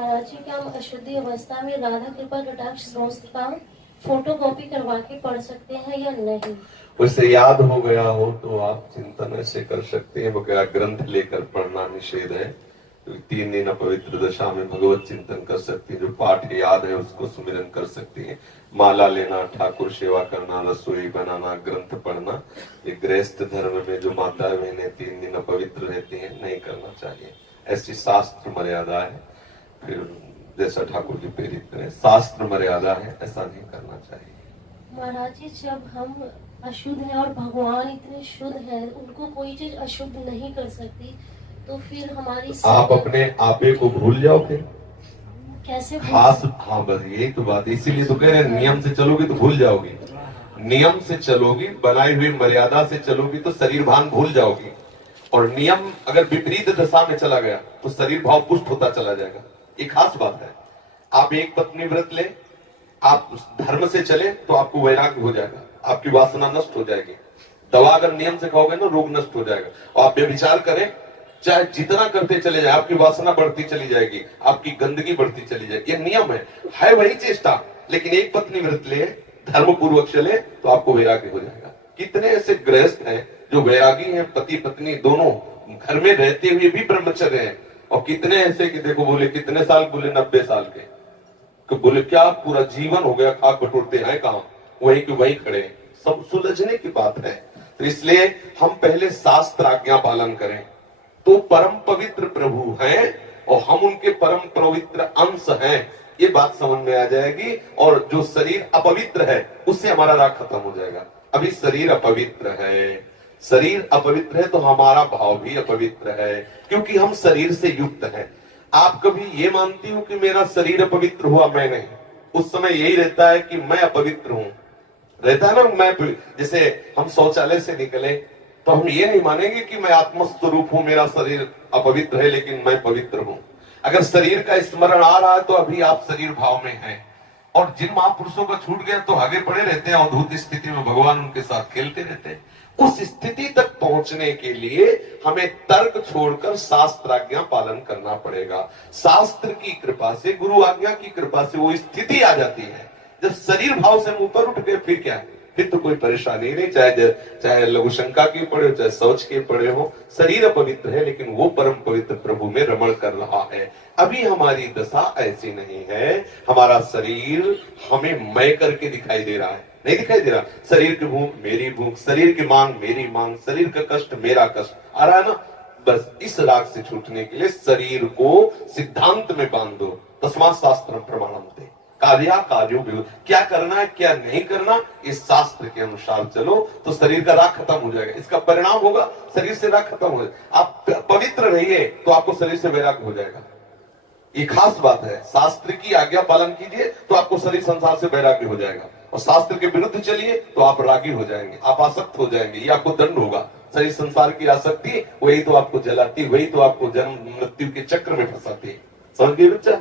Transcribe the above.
महाराज जी, क्या हम अशुद्धि अवस्था में राधा कृपा कटाक्ष स्तोत्र का फोटो कॉपी करवा के पढ़ सकते हैं या नहीं? उससे याद हो गया हो तो आप चिंतन ऐसे कर सकते हैं, वगैरह ग्रंथ लेकर पढ़ना निषेध है। तो 3 दिन अपवित्र दशा में भगवत चिंतन कर सकती है, जो पाठ याद है उसको सुमिरन कर सकती है। माला लेना, ठाकुर सेवा करना, रसोई बनाना, ग्रंथ पढ़ना, ये गृहस्थ धर्म में जो माता बहनें 3 दिन अपवित्र रहती हैं, नहीं करना चाहिए। ऐसी शास्त्र मर्यादा है। फिर जैसा ठाकुर जी प्रेरित करें, शास्त्र मर्यादा है, ऐसा नहीं करना चाहिए। महाराज जी, जब हम अशुद्ध हैं और भगवान इतने शुद्ध हैं, उनको कोई चीज अशुद्ध नहीं कर सकती, तो फिर हमारी आप अपने आपे को भूल जाओ फिर कैसे खास। हाँ, बस यही तो बात, इसीलिए तो कह रहे हैं नियम से चलोगी तो भूल जाओगी। नियम से चलोगी, बनाई हुई मर्यादा से चलोगी तो शरीर भान भूल जाओगी। और नियम अगर विपरीत दशा में चला गया तो शरीर भाव पुष्ट होता चला जाएगा। ये खास बात है। आप एक पत्नी व्रत ले, आप धर्म से चले तो आपको वैराग्य हो जाएगा, आपकी वासना नष्ट हो जाएगी। दवा अगर नियम से खाओगे ना, रोग नष्ट हो जाएगा। और आप व्यभिचार करें, चाहे जितना करते चले जाए, आपकी वासना बढ़ती चली जाएगी, आपकी गंदगी बढ़ती चली जाएगी। ये नियम है वही चेष्टा। लेकिन एक पत्नी व्रत ले, धर्म पूर्वक चले तो आपको वैराग्य हो जाएगा। कितने ऐसे गृहस्थ हैं जो वैरागी हैं, पति पत्नी दोनों घर में रहते हुए भी ब्रह्मचर्य हैं। और कितने ऐसे कि देखो, बोले कितने साल, बोले 90 साल के। तो बोले क्या पूरा जीवन हो गया, खाक बटोरते हैं कहां, वहीं के वहीं खड़े। सब सुलझने की बात है। तो इसलिए हम पहले शास्त्र आज्ञा पालन करें तो परम पवित्र प्रभु हैं और हम उनके परम पवित्र अंश हैं, ये बात समझ में आ जाएगी। और जो शरीर अपवित्र है उससे हमारा राग खत्म हो जाएगा। अभी शरीर अपवित्र है, शरीर अपवित्र है तो हमारा भाव भी अपवित्र है, क्योंकि हम शरीर से युक्त हैं। आप कभी ये मानती हो कि मेरा शरीर अपवित्र हुआ? मैं नहीं। उस समय यही रहता है कि मैं अपवित्र हूं, रहता है ना। मैं जैसे हम शौचालय से निकले तो हम ये नहीं मानेंगे कि मैं आत्मस्वरूप हूं, मेरा शरीर अपवित्र है लेकिन मैं पवित्र हूं। अगर शरीर का स्मरण आ रहा है तो अभी आप शरीर भाव में हैं। और जिन महापुरुषों का छूट गया तो आगे पड़े रहते हैं अवधूत स्थिति में, भगवान उनके साथ खेलते रहते हैं। उस स्थिति तक पहुंचने के लिए हमें तर्क छोड़कर शास्त्र आज्ञा पालन करना पड़ेगा। शास्त्र की कृपा से, गुरु आज्ञा की कृपा से वो स्थिति आ जाती है। जब शरीर भाव से ऊपर उठ गए फिर क्या है, फिर तो कोई परेशानी नहीं। चाहे लघु शंका की पड़े हो, चाहे शौच के पड़े हो, शरीर अपवित्र है लेकिन वो परम पवित्र प्रभु में रमण कर रहा है। अभी हमारी दशा ऐसी नहीं है। हमारा शरीर हमें मैं करके दिखाई दे रहा है, नहीं दिखाई दे रहा। शरीर की भूख मेरी भूख, शरीर की मांग मेरी मांग, शरीर का कष्ट मेरा कष्ट आ रहा है ना। बस इस राग से छूटने के लिए शरीर को सिद्धांत में बांध दो। तस्मात् शास्त्रम प्रमाणम ते कार्या कार्यो विरुद्ध, क्या करना है क्या नहीं करना, इस शास्त्र के अनुसार चलो तो शरीर का राग खत्म हो जाएगा। इसका परिणाम होगा शरीर से राग खत्म हो जाएगा। आप पवित्र रहिए तो आपको शरीर से वैराग्य हो जाएगा। ये खास बात है। शास्त्र की आज्ञा पालन कीजिए तो आपको शरीर संसार से वैराग्य हो जाएगा। और शास्त्र के विरुद्ध चलिए तो आप रागी हो जाएंगे, आप आसक्त हो जाएंगे, ये आपको दंड होगा। शरीर संसार की आसक्ति वही तो आपको जलाती, वही तो आपको जन्म मृत्यु के चक्र में फंसाती है। समझ गए बच्चा?